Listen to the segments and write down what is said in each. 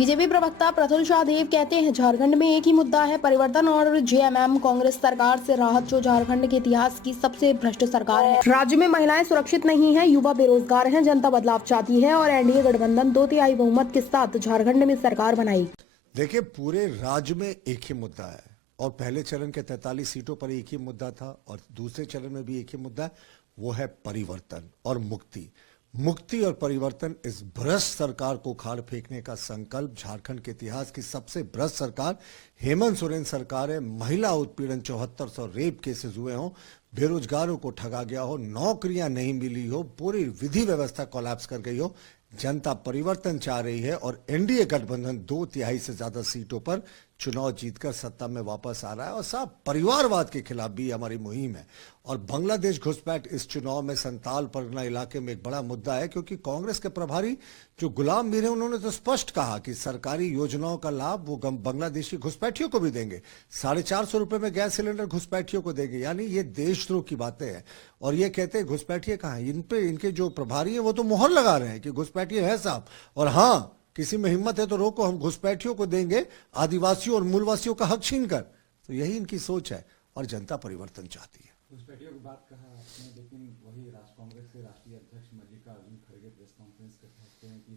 BJP प्रवक्ता प्रफुल्ल शाह देव कहते हैं, झारखंड में एक ही मुद्दा है, परिवर्तन और जेएमएम। कांग्रेस सरकार से राहत जो झारखंड के इतिहास की सबसे भ्रष्ट सरकार है। राज्य में महिलाएं सुरक्षित नहीं हैं, युवा बेरोजगार हैं, जनता बदलाव चाहती है और एनडीए गठबंधन 2/3 बहुमत के साथ झारखंड में सरकार बनाई। देखिए, पूरे राज्य में एक ही मुद्दा है और पहले चरण के 43 सीटों पर एक ही मुद्दा था और दूसरे चरण में भी एक ही मुद्दा है, वो है परिवर्तन और मुक्ति। मुक्ति और परिवर्तन, इस भ्रष्ट सरकार को उखाड़ फेंकने का संकल्प। झारखंड के इतिहास की सबसे भ्रष्ट सरकार हेमंत सोरेन सरकार है। महिला उत्पीड़न, 7400 रेप केसेस हुए हों, बेरोजगारों को ठगा गया हो, नौकरियां नहीं मिली हो, पूरी विधि व्यवस्था कोलैप्स कर गई हो। जनता परिवर्तन चाह रही है और एनडीए गठबंधन 2/3 से ज्यादा सीटों पर चुनाव जीतकर सत्ता में वापस आ रहा है और साहब परिवारवाद के खिलाफ भी हमारी मुहिम है। और बांग्लादेश घुसपैठ इस चुनाव में संताल परगना इलाके में एक बड़ा मुद्दा है, क्योंकि कांग्रेस के प्रभारी जो गुलाम मीर है, उन्होंने तो स्पष्ट कहा कि सरकारी योजनाओं का लाभ वो बांग्लादेशी घुसपैठियों को भी देंगे। 450 रुपए में गैस सिलेंडर घुसपैठियों को देंगे। यानी ये देशद्रोह की बातें हैं। और ये कहते हैं घुसपैठिए कहाँ हैं? इन पे इनके जो प्रभारी हैं वो तो मोहर लगा रहे हैं कि घुसपैठिए है साहब, और हाँ, किसी में हिम्मत है तो रोको, हम घुसपैठियों को देंगे आदिवासियों और मूलवासियों का हक छीन कर। तो यही इनकी सोच है और जनता परिवर्तन चाहती है। घुसपैठियों की बात कहा आपने, लेकिन वही कांग्रेस के राष्ट्रीय अध्यक्ष मल्लिकार्जुन खड़गे प्रेस कॉन्फ्रेंस कर कहते हैं कि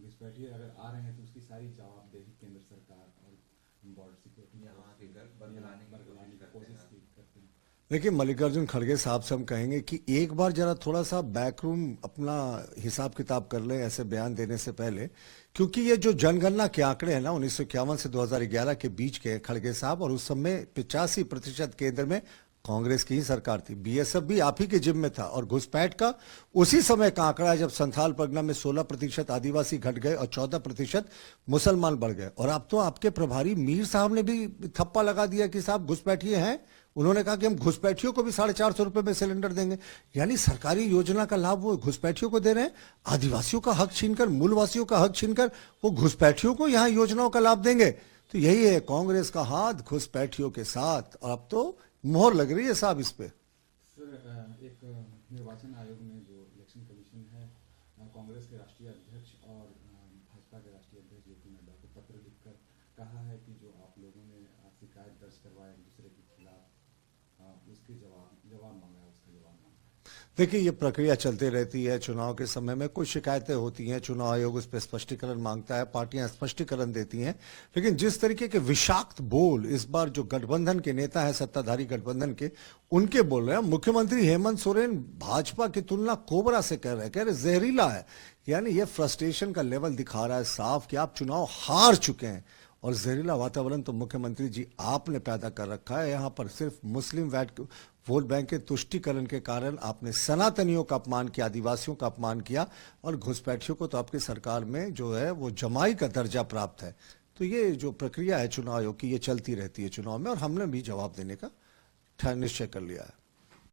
घुसपैठिए अगर आ रहे हैं तो उसकी सारी जवाबदेही केंद्र सरकार और बॉर्डर सिक्योरिटी यहाँ के घर बरगलाने की कोशिश करते हैं। देखिए, मल्लिकार्जुन खड़गे साहब से हम कहेंगे कि एक बार जरा थोड़ा सा बैकरूम अपना हिसाब किताब कर लें ऐसे बयान देने से पहले, क्योंकि ये जो जनगणना के आंकड़े हैं ना 1951 से 2011 के बीच के, खड़गे साहब, और उस समय 85% केंद्र में कांग्रेस की ही सरकार थी। बीएसएफ भी आप ही के जिम्मे में था। और घुसपैठ का उसी समय का आंकड़ा है जब संथाल परगना में 16% आदिवासी घट गए और 14% मुसलमान बढ़ गए। और अब तो आपके प्रभारी मीर साहब ने भी थप्पा लगा दिया कि साहब घुसपैठिए हैं। उन्होंने कहा कि हम घुसपैठियों को भी 450 रुपए में सिलेंडर देंगे। यानी सरकारी योजना का लाभ वो घुसपैठियों को दे रहे हैं। आदिवासियों का हक छीनकर, मूलवासियों का हक छीनकर वो घुसपैठियों को यहाँ योजनाओं का लाभ देंगे। तो यही है कांग्रेस का हाथ घुसपैठियों के साथ, और अब तो मोहर लग रही है साहब इस पे। सर, एक निर्वाचन आयोग ने, जो इलेक्शन कमीशन है, कांग्रेस के राष्ट्रीय अध्यक्ष और भाजपा के राष्ट्रीय अध्यक्ष जेपी नड्डा को पत्र लिखकर कहा है कि जो आप लोगों ने शिकायत दर्ज करवाया एक दूसरे के खिलाफ, उसके जवाब मांगा है, उसका जवाब मांगा है। देखिए, ये प्रक्रिया चलती रहती है। चुनाव के समय में कुछ शिकायतें होती हैं, चुनाव आयोग उस पर स्पष्टीकरण मांगता है, पार्टियां स्पष्टीकरण देती हैं। लेकिन जिस तरीके के विषाक्त बोल इस बार जो गठबंधन के नेता है, सत्ताधारी गठबंधन के, उनके बोल रहे हैं, मुख्यमंत्री हेमंत सोरेन भाजपा की तुलना कोबरा से कर रहे हैं, कह रहे जहरीला है। यानी ये फ्रस्ट्रेशन का लेवल दिखा रहा है साफ कि आप चुनाव हार चुके हैं। और जहरीला वातावरण तो मुख्यमंत्री जी आपने पैदा कर रखा है। यहाँ पर सिर्फ मुस्लिम वोट बैंक के तुष्टीकरण के कारण आपने सनातनियों का अपमान किया, आदिवासियों का अपमान किया, और घुसपैठियों को तो आपकी सरकार में जो है वो जमाई का दर्जा प्राप्त है। तो ये जो प्रक्रिया है चुनाव आयोग की, ये चलती रहती है चुनाव में, और हमने भी जवाब देने का निश्चय कर लिया है।